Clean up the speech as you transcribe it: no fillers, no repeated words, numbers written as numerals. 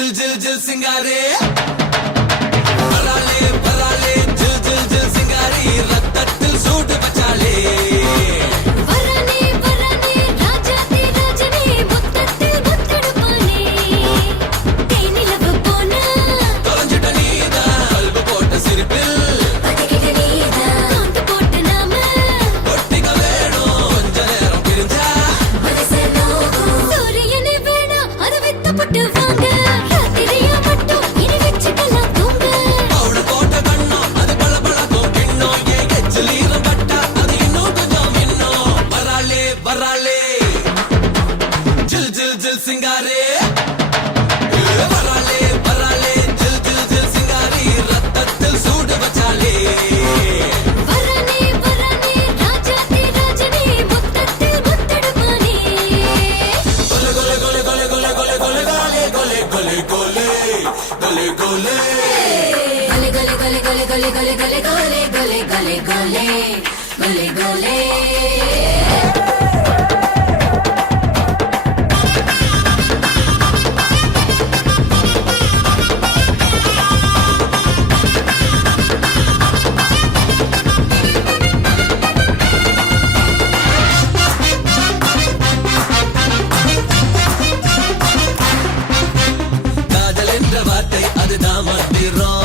जिल जिल जिल सिंगारे पराले पराले जिल जिल जिल सिंगारी रत्तत्तिल सूट बचाले वरने वरने राजाती राजने मुत्तत्तिल मुत्तडुपाने தேனிலவு போன தொலைஞ்சிட்ட நீதா கல்பு போட்ட சிரிப்பில் பதுக்கிட்ட நீதான் தோந்து போட்ட நாம ஒட்டிக்க வேணும் கொஞ்ச நேரம் பிரிஞ்சா மனசே நோகும் சூரியனே வேணா அது வித்து புட்டு வாங்க ராத்திரியா மட்டும் இனி வச்சுக்கலாம் தூங்க பவுடர் போட்ட கண்ணம் அது பல பழக்கும் கிண்ணம் ஏன் எச்சிலீரம் பட்டா அது இன்னும் கொஞ்சம் இன்னும் வராலே வராலே ஜில் ஜில் ஜில் சிங்காரே வராலே வராலே ஜில் ஜில் ஜில் சிங்காரி ரத்தத்தில் சூடு வச்சாலே வரனே வரனே ராஜாதி ராஜனே முத்தத்தில் முத்தடுமானே கோலே கோலே கோலே கோலே கோலே கோலே கோலே கோலே கோலே கோலே கோலே கோலே gole gole gole gole gole gole gole gole gole gole gole காதல் என்ற வார்த்தை அதுதான் மந்திரம்